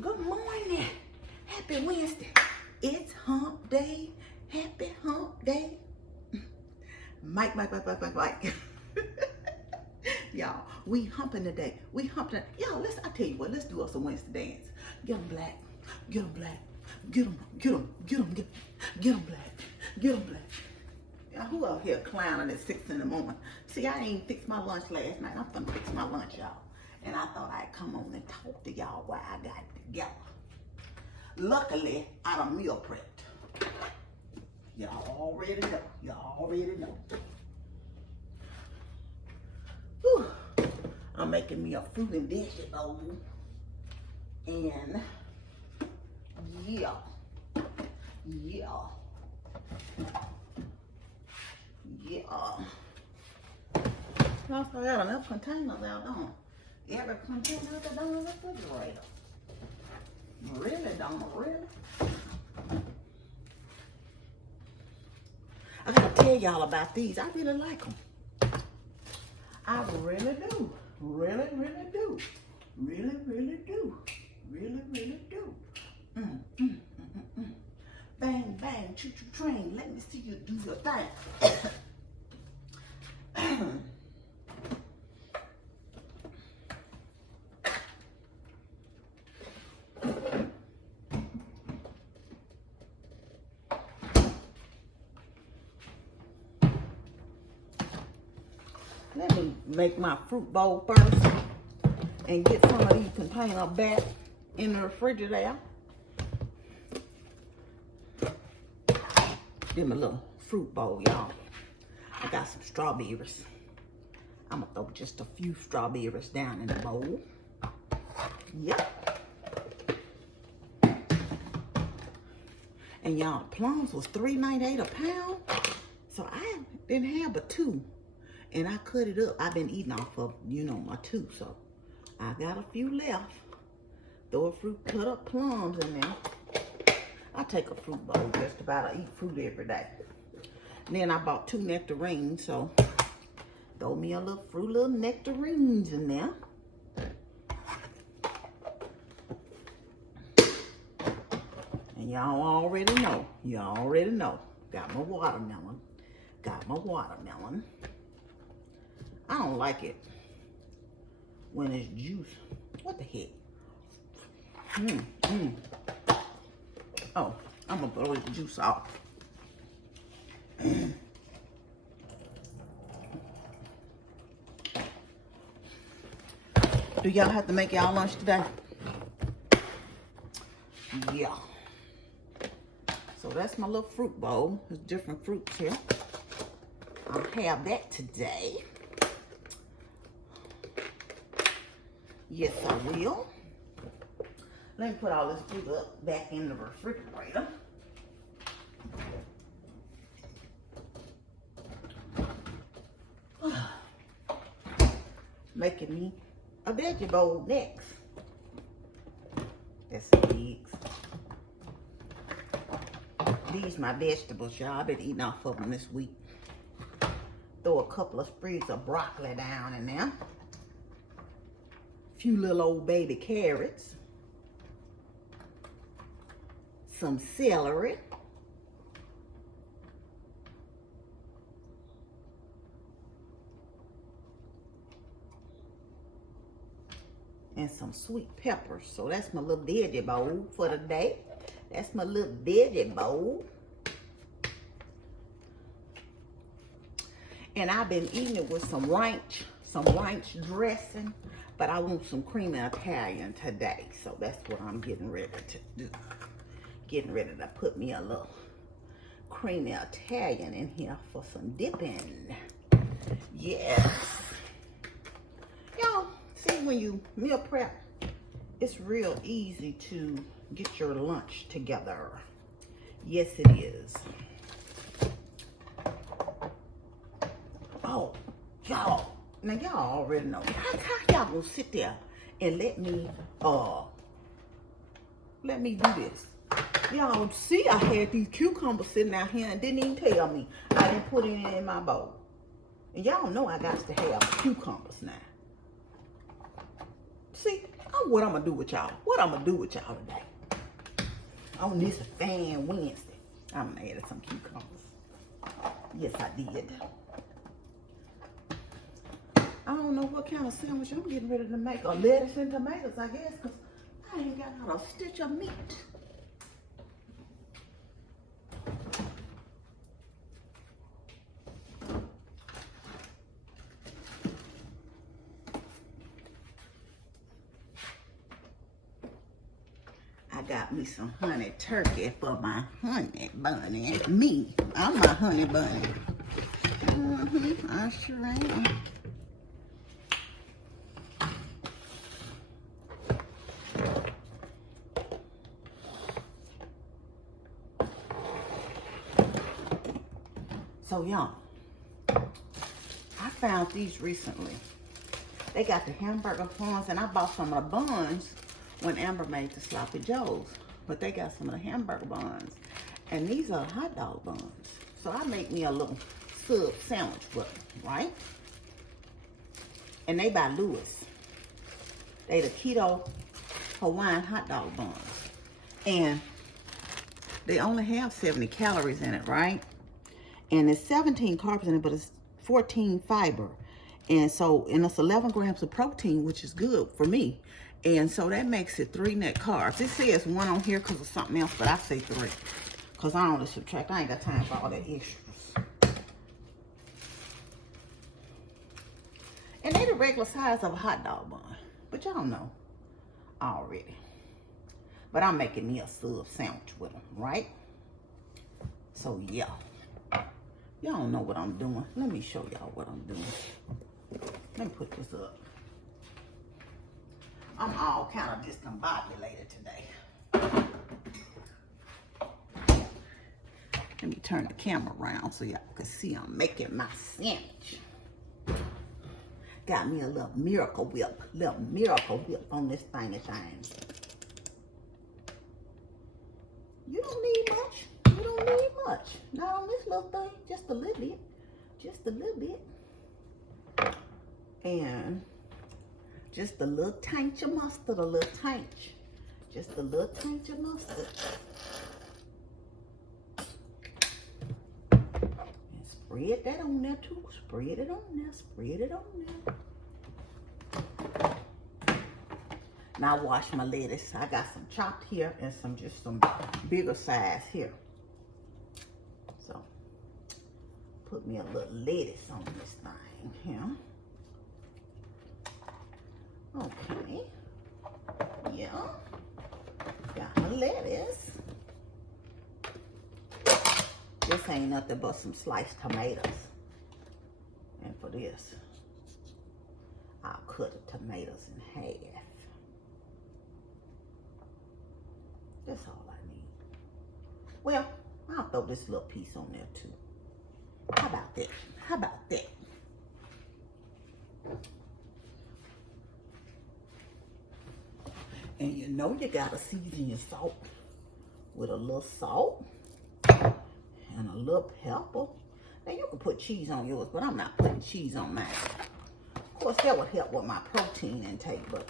Good morning. Happy Wednesday. It's hump day. Happy hump day. Mike. Y'all, we humping today. We humping. Y'all, I tell you what, let's do us a Wednesday dance. Get them black. Get them black. Get them black. Get them black. Y'all, who out here clowning at 6 in the morning? See, I ain't fixed my lunch last night. I'm gonna fix my lunch, y'all. And I thought I'd come on and talk to y'all while I got it together. Luckily, I done meal prepped. Y'all already know. Y'all already know. Whew. I'm making me a fruit and veggie bowl. And yeah. Also, I got enough containers out on. Every container that's on the refrigerator. Really, Donna, really? I gotta tell y'all about these. I really like them. I really do. Really do. Really do. Bang, bang, choo-choo train. Let me see you do your thing. Let me make my fruit bowl first and get some of these containers back in the refrigerator. Give me a little fruit bowl, y'all. I got some strawberries. I'm gonna throw just a few strawberries down in the bowl. Yep. And y'all, plums was $3.98 a pound. So I didn't have but 2. And I cut it up. I've been eating off of, my 2. So I got a few left. Throw a fruit, cut up plums in there. I take a fruit bowl just about. I eat fruit every day. And then I bought 2 nectarines. So throw me a little nectarines in there. And y'all already know. Got my watermelon. I don't like it when it's juice. What the heck? Oh, I'm gonna blow the juice off. Do y'all have to make y'all lunch today? Yeah. So that's my little fruit bowl. There's different fruits here. I'll have that today. Yes, I will. Let me put all this fruit up back in the refrigerator. Making me a veggie bowl next. That's some eggs. These my vegetables, y'all. I've been eating off of them this week. Throw a couple of sprigs of broccoli down in there. Few little old baby carrots. Some celery. And some sweet peppers. So that's my little veggie bowl for the day. That's my little veggie bowl. And I've been eating it with some ranch dressing, but I want some creamy Italian today. So that's what I'm getting ready to do. Getting ready to put me a little creamy Italian in here for some dipping. Yes. Y'all, see, when you meal prep, it's real easy to get your lunch together. Yes, it is. Oh, y'all. Now, y'all already know. How y'all gonna sit there and let me do this? Y'all see, I had these cucumbers sitting out here and didn't even tell me I didn't put any in my bowl. And y'all know I got to have cucumbers now. See, I what I'm gonna do with y'all. What I'm gonna do with y'all today. On this Fan Wednesday. I'm gonna add some cucumbers. Yes, I did. I don't know what kind of sandwich I'm getting ready to make. Or lettuce and tomatoes, I guess, because I ain't got not a stitch of meat. I got me some honey turkey for my honey bunny. Me, I'm my honey bunny. I sure am. So y'all, I found these recently. They got the hamburger buns, and I bought some of the buns when Amber made the sloppy joes. But they got some of the hamburger buns, and these are hot dog buns. So I make me a little sub sandwich with them, right? And they by Lewis. They the keto Hawaiian hot dog buns, and they only have 70 calories in it, right? And it's 17 carbs in it, but it's 14 fiber. And so, and it's 11 grams of protein, which is good for me. And so that makes it 3 net carbs. It says 1 on here because of something else, but I say 3. Because I only subtract. I ain't got time for all that extras. And they the regular size of a hot dog bun. But y'all know already. But I'm making me a sub sandwich with them, right? So, yeah. Y'all don't know what I'm doing. Let me show y'all what I'm doing. Let me put this up. I'm all kind of discombobulated today. Let me turn the camera around so y'all can see I'm making my sandwich. Got me a little miracle whip on this thingy thing. You don't need much. You don't need much. Not on this little thing. Just a little bit. Just a little bit. And just a little taint of mustard. A little taint. Just a little taint of mustard. And spread that on there too. Spread it on there. Spread it on there. Now I wash my lettuce. I got some chopped here and some bigger size here. So put me a little lettuce on this thing here. Okay. Yeah. Got my lettuce. This ain't nothing but some sliced tomatoes. And for this, I'll cut the tomatoes in half. That's all I need. Well, I'll throw this little piece on there too. How about that? How about that? And you know you gotta season your salt with a little salt and a little pepper. Now you can put cheese on yours, but I'm not putting cheese on mine. Of course, that would help with my protein intake, but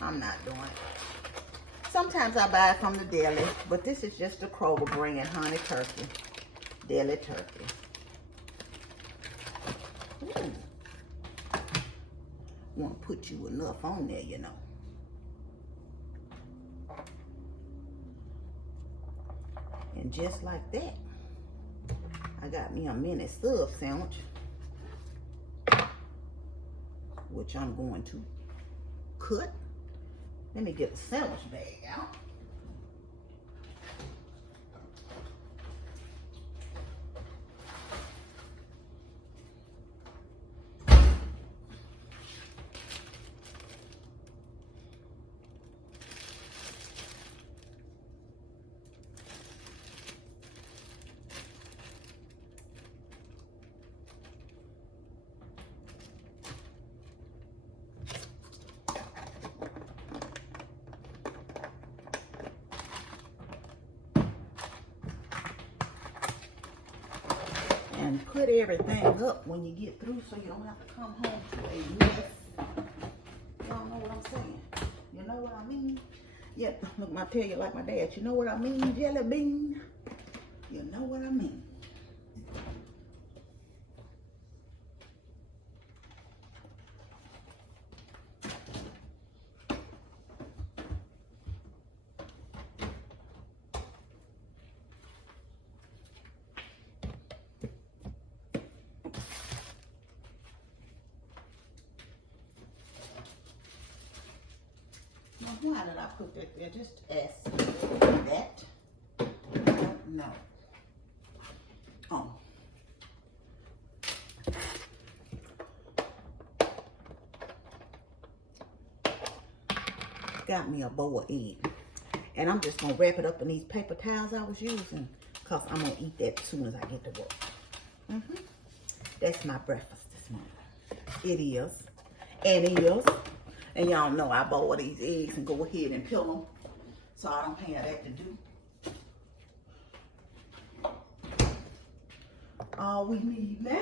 I'm not doing it. Sometimes I buy it from the deli, but this is just the Kroger brand honey turkey, deli turkey. Ooh. Want to put you enough on there, you know. And just like that, I got me a mini sub sandwich, which I'm going to cut. Let me get a sandwich bag out. And put everything up when you get through so you don't have to come home to a mess. Y'all know what I'm saying? You know what I mean? Yeah, look, I tell you like my dad, you know what I mean, jelly bean? You know what I mean. Now, why did I put that there? Just ask that. No. Oh. Got me a bowl of egg. And I'm just going to wrap it up in these paper towels I was using, because I'm going to eat that as soon as I get to work. That's my breakfast this morning. It is. And it is. And y'all know I boil these eggs and go ahead and peel them, so I don't have that to do. All we need now.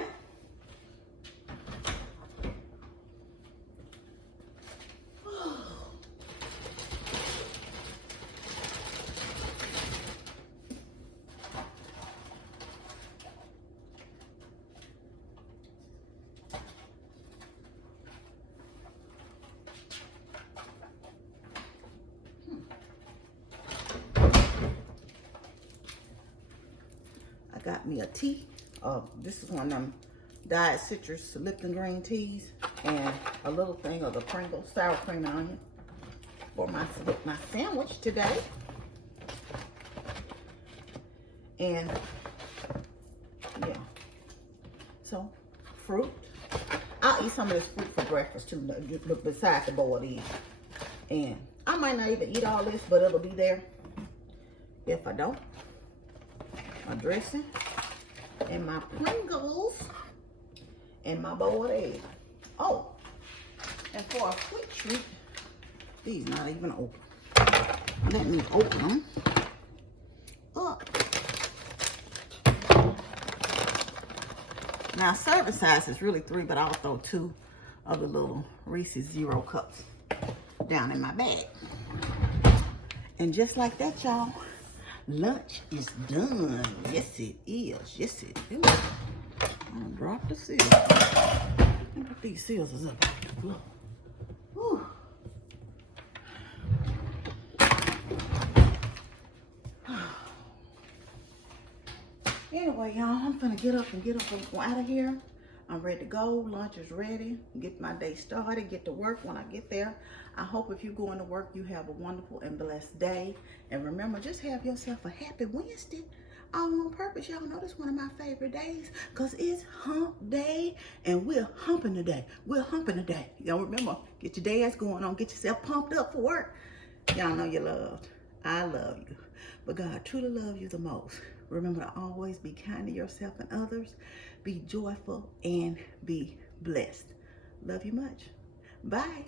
Got me a tea. This is one of them dyed citrus Lipton green teas, and a little thing of the Pringles sour cream and onion for my sandwich today. And yeah, so fruit. I'll eat some of this fruit for breakfast too, besides the boiled egg. And I might not even eat all this, but it'll be there if I don't. My dressing and my Pringles and my boiled egg. Oh, and for a quick treat, these not even open. Let me open them up. Now serving size is really 3, but I'll throw 2 of the little Reese's Zero cups down in my bag. And just like that, y'all, lunch is done. Yes, it is. Yes, it is. I'm gonna drop the scissors. Look at these scissors up. Look. Whew. Anyway, y'all, I'm gonna get up and go out of here. I'm ready to go. Lunch is ready. Get my day started. Get to work when I get there. I hope if you're going to work, you have a wonderful and blessed day. And remember, just have yourself a happy Wednesday. All on purpose. Y'all know this is one of my favorite days, because it's hump day and we're humping today. We're humping today. Y'all remember, get your dance going on. Get yourself pumped up for work. Y'all know you're loved. I love you. But God truly loves you the most. Remember to always be kind to yourself and others. Be joyful and be blessed. Love you much. Bye.